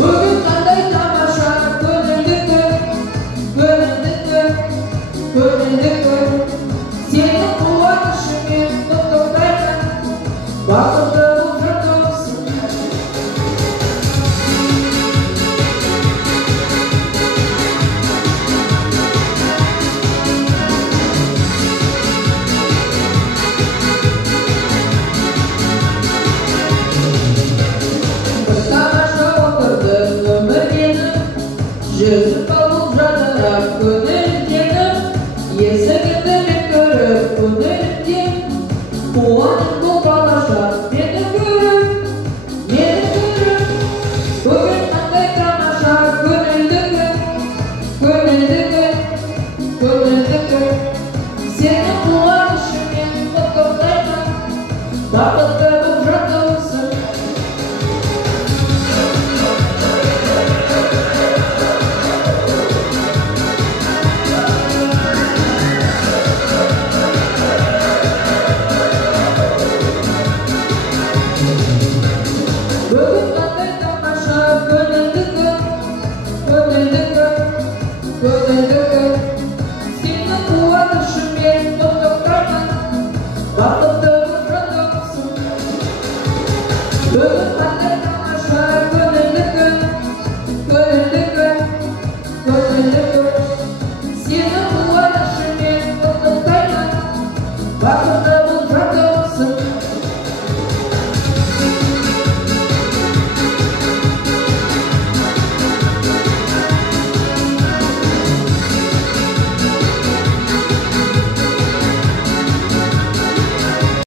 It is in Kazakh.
Bugün qanday tamosha, ko'ngilli kun. Seni quvonishingga to'xtayman, vaqtda o'tirdim. Bir tamosha o'tirdim umrgeni, жүзіп алып жадырап көңілденіп, есігіңді мен көріп көңілімден, қуаным бұл балаша мені көріп. Бүгін қандай тамаша, көңілді күн. Сені қуанышыңмен құттықтаймын, бақытты болып жатырсың. Бүгін қандай тамаша, көңілді күн. Сені қуанышыңмен құттықтаймын, бақытты болып жатырсың. Бүгін қандай тамаша, көңілді күн. Сені қуанышыңмен құттықтаймын, бақытты